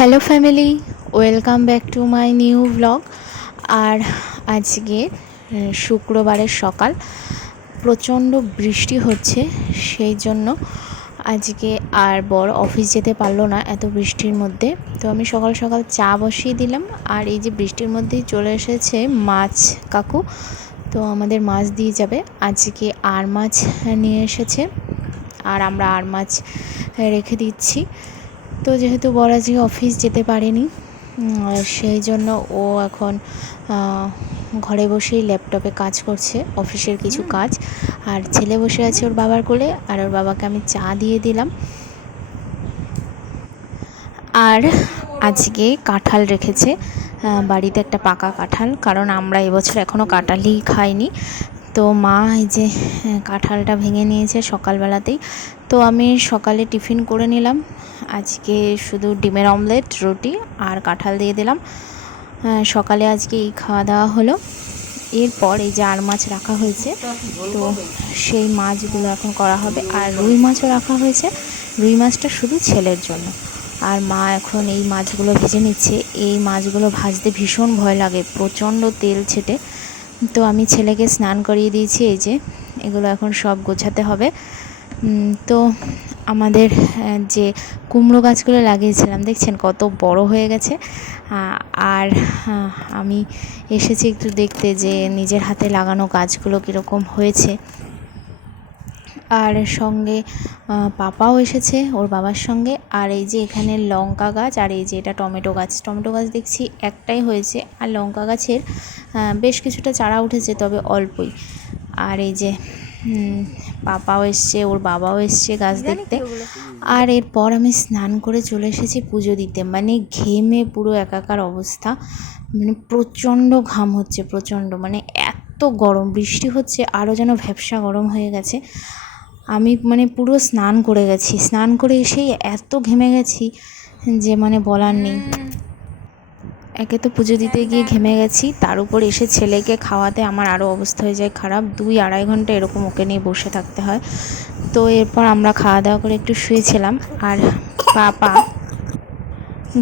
Hello family, welcome back to my new blog. আর আজকে শুক্রবারের সকাল, প্রচণ্ড বৃষ্টি হচ্ছে, সেই জন্য আজকে আর বড় অফিস যেতে পারল না এত বৃষ্টির মধ্যে। তো আমি সকাল সকাল চা বসিয়ে দিলাম, আর এই যে বৃষ্টির মধ্যেই চলে এসেছে মাছ কাকু, তো আমাদের মাছ দিয়ে যাবে। আজকে আর মাছ নিয়ে এসেছে, আর আমরা আর মাছ রেখে দিচ্ছি। তো যেহেতু আজকে অফিস যেতে পারেনি আর সেই জন্য ও এখন ঘরে বসেই ল্যাপটপে কাজ করছে অফিসের কিছু কাজ। আর ছেলে বসে আছে ওর বাবার কোলে আর ওর বাবাকে আমি চা দিয়ে দিলাম। আর আজকে কাঁঠাল রেখেছে বাড়িতে একটা পাকা কাঁঠাল কারণ আমরা এবছর এখনও কাঁঠালই খাইনি। তো মা এই যে কাঁঠালটা ভেঙে নিয়েছে সকালবেলাতেই। তো আমি সকালে টিফিন করে নিলাম। আজকে শুধু ডিমের অমলেট, রুটি আর কাঁঠাল দিয়ে দিলাম। সকালে আজকে এই খাওয়া দাওয়া হলো। এরপর এই যে আর মাছ রাখা হয়েছে, তো সেই মাছগুলো এখন করা হবে। আর রুই মাছও রাখা হয়েছে। রুই মাছটা শুধু ছেলের জন্য। আর মা এখন এই মাছগুলো ভেজে নিচ্ছে। এই মাছগুলো ভাজতে ভীষণ ভয় লাগে। প্রচণ্ড তেল ছেটে। তো আমি ছেলেকে স্নান করিয়ে দিয়েছি, এই যে এগুলো এখন সব গোছাতে হবে। তো আমাদের যে কুমড়ো গাছগুলো লাগিয়েছিলাম, দেখছেন কত বড় হয়ে গেছে। আর আমি এসেছি একটু দেখতে যে নিজের হাতে লাগানো গাছগুলো কীরকম হয়েছে। আর সঙ্গে পাপাও এসেছে ওর বাবার সঙ্গে। আর এই যে এখানে লঙ্কা গাছ আর এই যে এটা টমেটো গাছ। টমেটো গাছ দেখছি একটাই হয়েছে আর লঙ্কা গাছের বেশ কিছুটা চারা উঠেছে তবে অল্পই। আর এই যে পাপাও এসছে ওর বাবাও এসছে গাছ দেখতে। আর এরপর আমি স্নান করে চলে এসেছি পুজো দিতে। মানে ঘেমে পুরো একাকার অবস্থা। মানে প্রচণ্ড ঘাম হচ্ছে প্রচণ্ড। মানে এত গরম বৃষ্টি হচ্ছে আরও যেন ভ্যাপসা গরম হয়ে গেছে। আমি মানে পুরো স্নান করে গেছি। স্নান করে এসেই এত ঘেমে গেছি যে মানে বলার নেই। একে তো পুজো দিতে গিয়ে ঘেমে গেছি, তার উপর এসে ছেলেকে খাওয়াতে আমার আরও অবস্থা হয়ে যায় খারাপ। দুই আড়াই ঘণ্টা এরকম ওকে নিয়ে বসে থাকতে হয়। তো এরপর আমরা খাওয়া দাওয়া করে একটু শুয়েছিলাম আর পাপা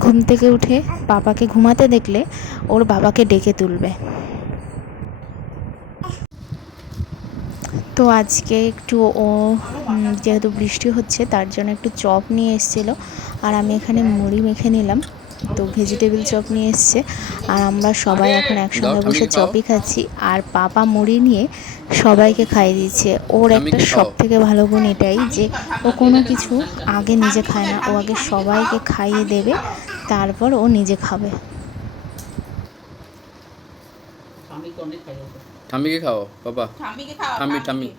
ঘুম থেকে উঠে পাপাকে ঘুমাতে দেখলে ওর বাবাকে ডেকে তুলবে। তো আজকে একটু ও যেহেতু বৃষ্টি হচ্ছে তার জন্য একটু চপ নিয়ে এসেছিল। আর আমি এখানে মুড়ি মেখে নিলাম তো ভেজিটেবিল চপ নিয়ে এসছে। আর আমরা সবাই এখন একসঙ্গে বসে চপই খাচ্ছি। আর পাপা মুড়ি নিয়ে সবাইকে খাইয়ে দিচ্ছে। ওর একটা সব থেকে ভালো গুণ এটাই যে ও কোনো কিছু আগে নিজে খায় না। ও আগে সবাইকে খাইয়ে দেবে তারপর ও নিজে খাবে। ঠাম্মিকে খাও বাবা। ঠাম্মি ঠাম্মি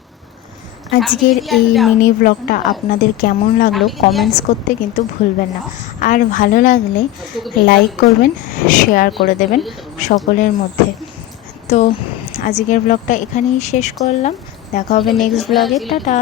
আজকের এই মিনি ব্লগটা আপনাদের কেমন লাগল কমেন্টস করতে কিন্তু ভুলবেন না। আর ভালো লাগলে লাইক করবেন শেয়ার করে দেবেন সকলের মধ্যে। তো আজকের ব্লগটা এখানেই শেষ করলাম। দেখা হবে নেক্সট ব্লগে টাটা।